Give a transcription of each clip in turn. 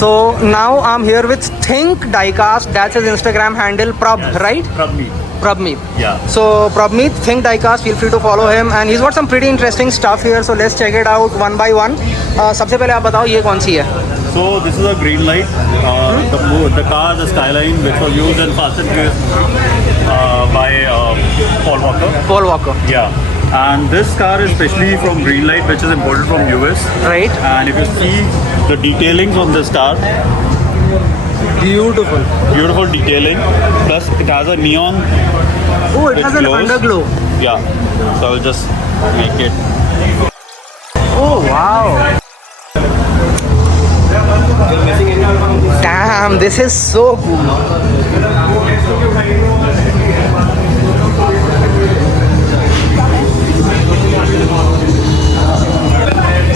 So now I'm here with Think Diecast. That's his Instagram handle, Prab, Yes, right? Prabmeet. Prabmeet. Yeah. So Prabmeet, Think Diecast, feel free to follow him, and he's got some pretty interesting stuff here. So let's check it out one by one. सबसे पहले आप बताओ ये कौन सी है? So this is a green light. The car, the Skyline, which was used in Fast and Furious by Paul Walker. Paul Walker. Yeah. And this car is specially from Greenlight, which is imported from US. Right. And if you see the detailings on this car, Beautiful. beautiful detailing. Plus, it has a neon. Oh, it which has an glows. underglow. Yeah. So I'll just make it. Oh wow. Damn, this is so cool.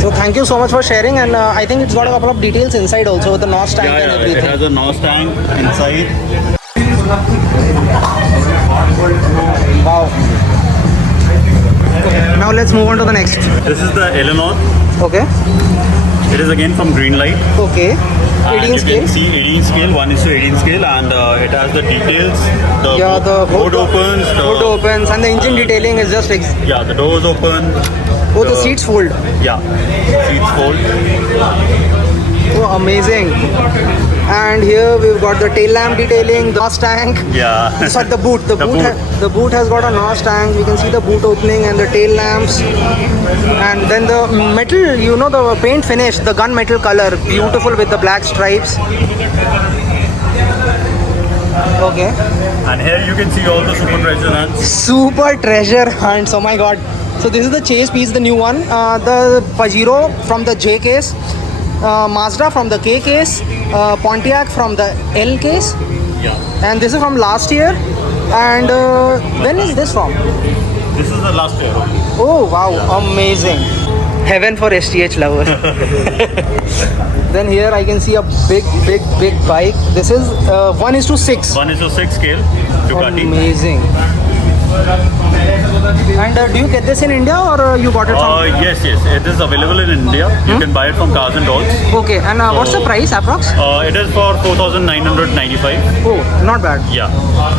So thank you so much for sharing, and I think it's got a couple of details inside also with the NOS tank and It everything. has a NOS tank inside. Wow. Now let's move on to the next. This is the Eleanor. Okay. It is again from Greenlight. Okay. And 18 you scale. can see 18 scale, 1:18 scale, and it has the details. Yeah, the hood opens. Hood opens, and the engine detailing is just Yeah, the doors open. oh, the seats fold. Yeah, seats fold. Oh, amazing. And here we've got the tail lamp detailing, the NOS tank. Yeah. Sorry, the boot. The, The boot. boot. The boot has got a NOS tank. We can see the boot opening and the tail lamps. And then the metal, you know, the paint finish, the gun metal color, beautiful with the black stripes. Okay. And here you can see all the super treasure hunts. Super treasure hunts. Oh my god. So this is the chase piece, the new one. The Pajero from the J case. Mazda from the K case. Pontiac from the L case. Yeah. And this is from last year. And when is this from? This is the last year. Oh wow, amazing. Heaven for STH lovers. Then here I can see a big bike. This is 1:6. 1:6 scale. Ducati. Amazing. And do you get this in India or you got it from? Yes. It is available in India. You can buy it from Cars and Dolls. Okay, and what's the price approx? It is for 4,995. Oh, not bad. Yeah.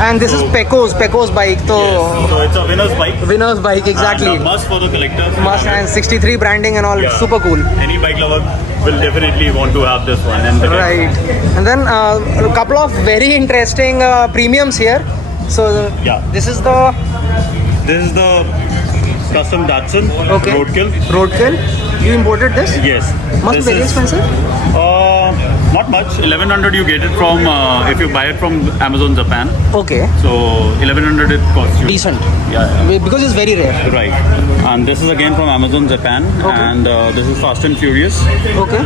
And this is Pecco's bike. So Yes. So it's a winner's bike. winner's bike, exactly. And a must for the collectors. Must, and 63 branding and all, Yeah. super cool. Any bike lover will definitely want to have this one. And Right. And then a couple of very interesting premiums here. So Yeah. this is the This is the custom Datsun okay Roadkill. Roadkill. You imported this? Yes. Must be This very is- expensive. Not much. 1100 you get it from if you buy it from Amazon Japan. Okay. So 1100 it costs you. Decent. Yeah. Because it's very rare. Right. And this is again from Amazon Japan. Okay. And this is Fast and Furious. Okay.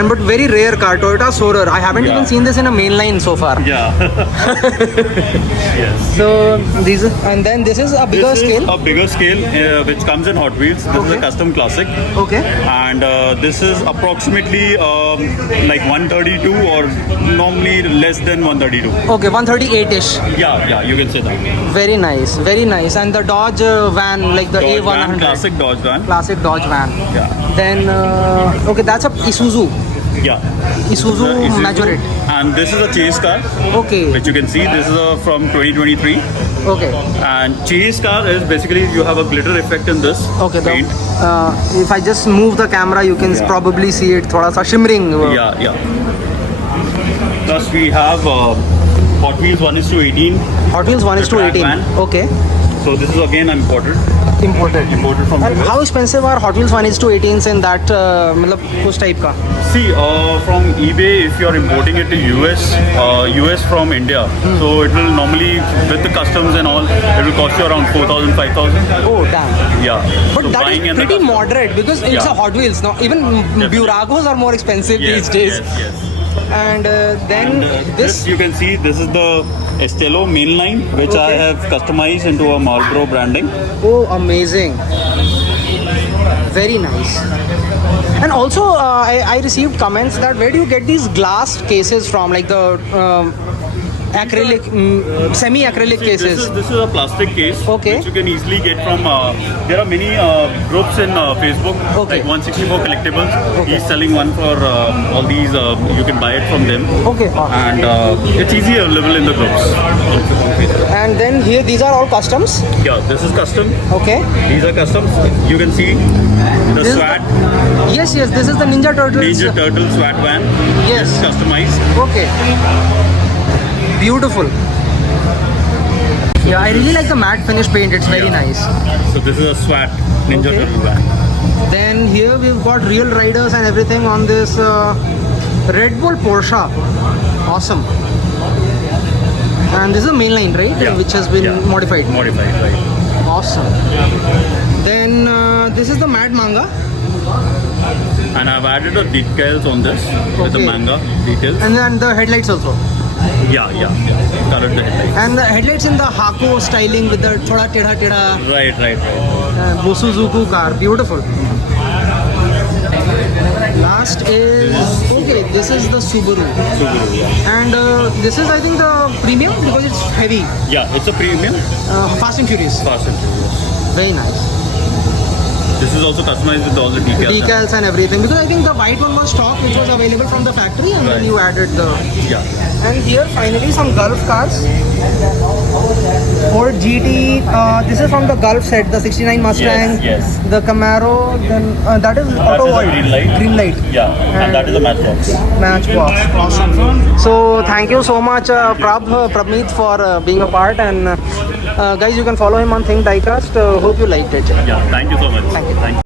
And but very rare car, Toyota Soarer. I haven't Yeah. even seen this in a mainline so far. Yeah. Yes. So these and then this is a bigger This scale. is a bigger scale which comes in Hot Wheels. This is Okay. a custom classic. Okay. And this is approximately like 132 or normally less than 132. Okay, 138-ish. Yeah, you can say that. Very nice, very nice. And the Dodge van, like the Dodge van, A100. classic Dodge van. Classic Dodge van. Yeah. Then, okay, that's a Isuzu. Yeah. Isuzu The Isuzu. Majorette. And this is a chase car, Okay. which you can see. This is from 2023. Okay. And chase car is basically you have a glitter effect in this Okay. paint. If I just move the camera, you can Yeah. probably see it. Thoda sa shimmering. Yeah. Plus we have Hot Wheels 1:18. Hot Wheels 1:18. van. Okay. So this is again imported Imported. from And US. how expensive are Hot Wheels 1:18s in that, मतलब उस type का? See, from eBay, if you are importing it to US from India, so it will normally, with the customs and all, it will cost you around 4,000, 5,000. Oh damn. Yeah. But So that buying is and the pretty custom- moderate because it's Yeah. a Hot Wheels now. Even Buragos are more expensive these days. Yes. And then And this. you can see this is the Estelo mainline, which I Okay. have customized into a Marlboro branding. Oh, amazing. Very nice. And also, I received comments that where do you get these glass cases from, like the acrylic, semi-acrylic cases. This is a plastic case, Okay. which you can easily get from. There are many groups in Facebook, Okay. like 164 Collectibles. He's selling one for all these. You can buy it from them, Okay. and it's easily available in the groups. And then here, these are all customs. Yeah, this is custom. Okay. These are customs. You can see the This is SWAT, Yes, yes. This is the Ninja Turtles. Ninja Turtle SWAT van. Yes. It's customized. Okay. Beautiful. Yeah, I really like the matte finish paint. It's very Yeah. nice. So this is a SWAT Ninja Okay. Turtle van. Then here we've got real riders and everything on this Red Bull Porsche. Awesome. And this is a mainline, right? Yeah. Which has been Yeah. modified. Modified, right? Awesome. Then this is the Mad Manga. And I've added the decals on this with the Okay. manga details. And then the headlights also. Yeah. Colored the headlights. And the headlights in the Hako styling with the thoda teda teda Right. Bosuzuku car. Beautiful. Last is, okay, this is the Subaru. Subaru, yeah. And this is, I think, the premium because it's heavy. Yeah, it's a premium. Fast and Furious. Fast and Furious. Very nice. This is also customized with all the decals. Decals and everything. Because I think the white one was stock, which was available from the factory, and then Right. you added the. Yeah. And here, finally, some Gulf cars. Ford GT. This is from the Gulf set, the 69 Mustang. Yes. The Camaro. Then that is That auto is a white. green light. Green light. Yeah, and that is a matchbox. Matchbox. Awesome. So thank you so much, Pramit, for being a part. And guys, you can follow him on Think Diecast. Hope you liked it. Yeah, thank you so much. Thank you. Thank you.